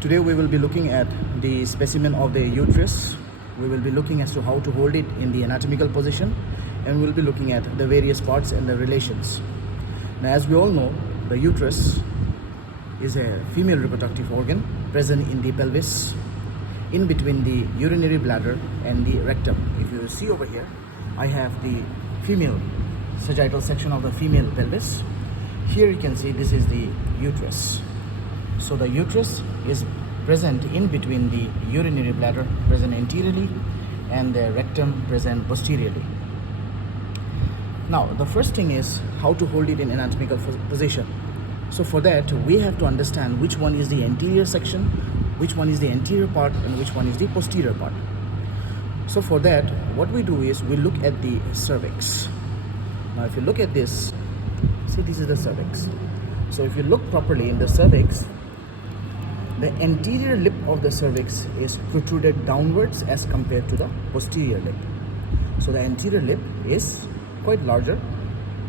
Today we will be looking at the specimen of the uterus. We will be looking as to how to hold it in the anatomical position, and we will be looking at the various parts and the relations. Now, as we all know, the uterus is a female reproductive organ present in the pelvis, in between the urinary bladder and the rectum. If you see over here, I have the female sagittal section of the female pelvis. Here you can see this is the uterus. So the uterus is present in between the urinary bladder present anteriorly and the rectum present posteriorly. Now the first thing is how to hold it in anatomical position. So for that we have to understand which one is the anterior section, which one is the anterior part, and which one is the posterior part. So for that what we do is we look at the cervix. Now if you look at this, see, this is the cervix. So if you look properly in the cervix, the anterior lip of the cervix is protruded downwards as compared to the posterior lip. So the anterior lip is quite larger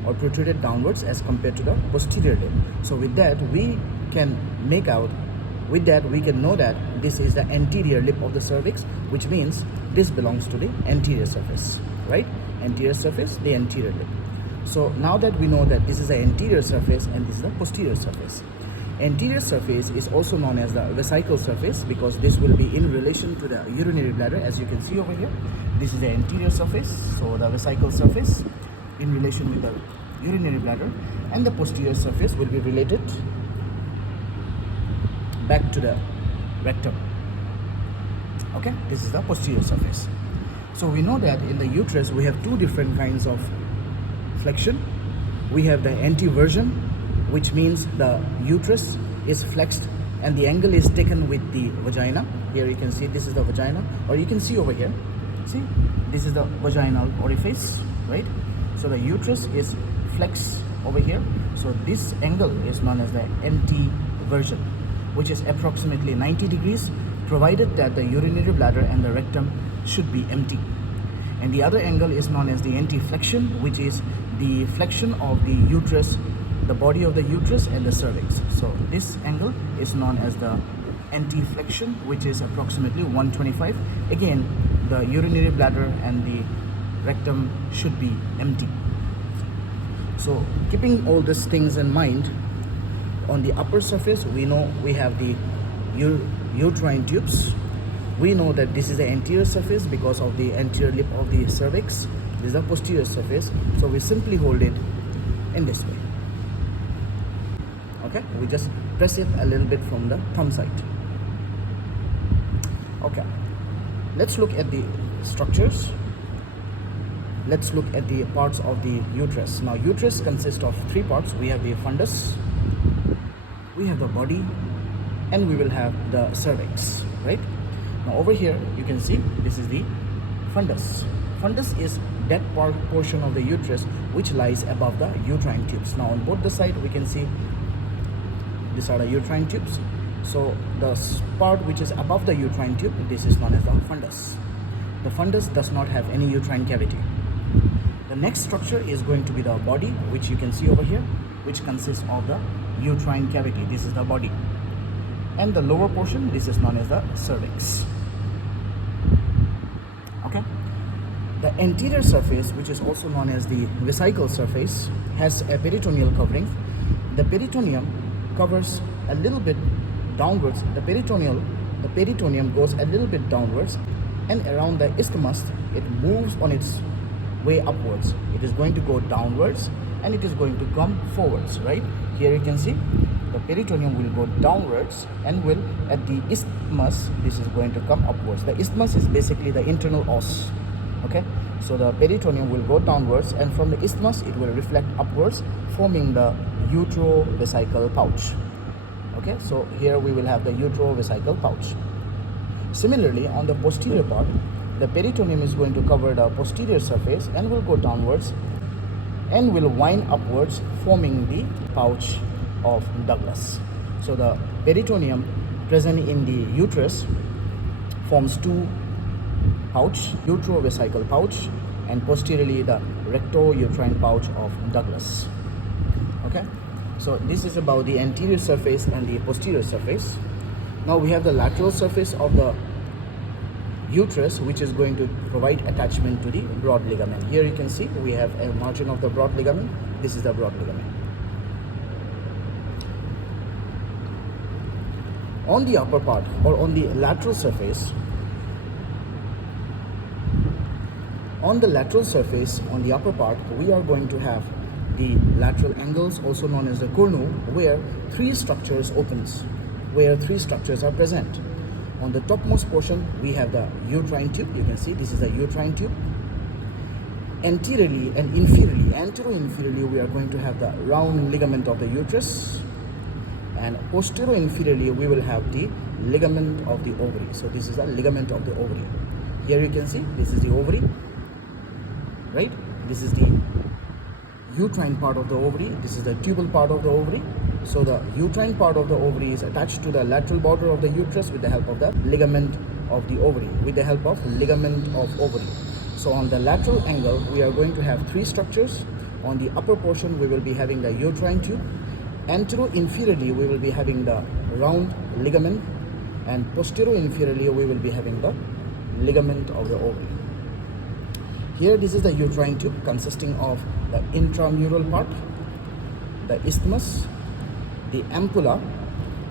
or protruded downwards as compared to the posterior lip. So with that we can know that this is the anterior lip of the cervix, which means this belongs to the anterior surface, right? Anterior surface, the anterior lip. So now that we know that this is the anterior surface and this is the posterior surface. Anterior surface is also known as the vesical surface because this will be in relation to the urinary bladder, as you can see over here. This is the anterior surface, so the vesical surface in relation with the urinary bladder, and the posterior surface will be related back to the rectum. Okay, this is the posterior surface. So we know that in the uterus we have two different kinds of flexion. We have the anteversion, which means the uterus is flexed and the angle is taken with the vagina. Here you can see this is the vagina, or you can see over here, see, this is the vaginal orifice, right? So the uterus is flexed over here. So this angle is known as the anteversion, which is approximately 90 degrees, provided that the urinary bladder and the rectum should be empty. And the other angle is known as the anteflexion, which is the flexion of the uterus, the body of the uterus and the cervix. So this angle is known as the anteflexion, which is approximately 125. Again, the urinary bladder and the rectum should be empty. So keeping all these things in mind, on the upper surface we know we have the uterine tubes. We know that this is the anterior surface because of the anterior lip of the cervix. This is the posterior surface. So we simply hold it in this way. Okay, we just press it a little bit from the thumb side. Okay, let's look at the structures. Let's look at the parts of the uterus. Now uterus consists of three parts. We have the fundus, we have the body, and we will have the cervix, right? Now over here you can see this is the fundus. Fundus is that portion of the uterus which lies above the uterine tubes. Now on both the side we can see these are the uterine tubes. So the part which is above the uterine tube, this is known as the fundus. The fundus does not have any uterine cavity. The next structure is going to be the body, which you can see over here, which consists of the uterine cavity. This is the body. And the lower portion, this is known as the cervix. Okay. The anterior surface, which is also known as the vesical surface, has a peritoneal covering. The peritoneum covers a little bit downwards. The peritoneum goes a little bit downwards, and around the isthmus it moves on its way upwards. It is going to go downwards and it is going to come forwards, right? Here you can see the peritoneum will go downwards and will at the isthmus, this is going to come upwards. The isthmus is basically the internal os. Okay, so the peritoneum will go downwards, and from the isthmus it will reflect upwards, forming the uterovesical pouch. Okay, so here we will have the uterovesical pouch. Similarly, on the posterior part, the peritoneum is going to cover the posterior surface and will go downwards and will wind upwards, forming the pouch of Douglas. So the peritoneum present in the uterus forms two pouch, uterovesical pouch, and posteriorly the recto-uterine pouch of Douglas. Okay, so this is about the anterior surface and the posterior surface. Now we have the lateral surface of the uterus, which is going to provide attachment to the broad ligament. Here you can see we have a margin of the broad ligament. This is the broad ligament. On the upper part, or on the lateral surface, on the upper part, we are going to have the lateral angles, also known as the cornu, where three structures opens, where three structures are present. On the topmost portion, we have the uterine tube. You can see this is the uterine tube. Anteriorly and inferiorly, antero-inferiorly, we are going to have the round ligament of the uterus, and posterior-inferiorly, we will have the ligament of the ovary. So this is the ligament of the ovary. Here you can see this is the ovary, right? This is the uterine part of the ovary. This is the tubal part of the ovary. So the uterine part of the ovary is attached to the lateral border of the uterus with the help of the ligament of the ovary, So on the lateral angle, we are going to have three structures. On the upper portion, we will be having the uterine tube. Antero-inferiorly, we will be having the round ligament, and posterior-inferiorly, we will be having the ligament of the ovary. Here, this is the uterine tube consisting of the intramural part, the isthmus, the ampulla,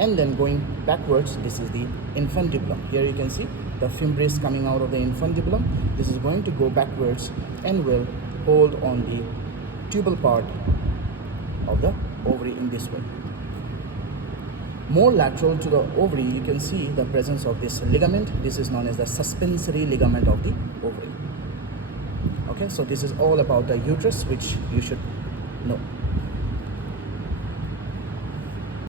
and then going backwards, this is the infundibulum. Here you can see the fimbris coming out of the infundibulum. This is going to go backwards and will hold on the tubal part of the ovary in this way. More lateral to the ovary, you can see the presence of this ligament. This is known as the suspensory ligament of the ovary. Okay, so this is all about the uterus, which you should know.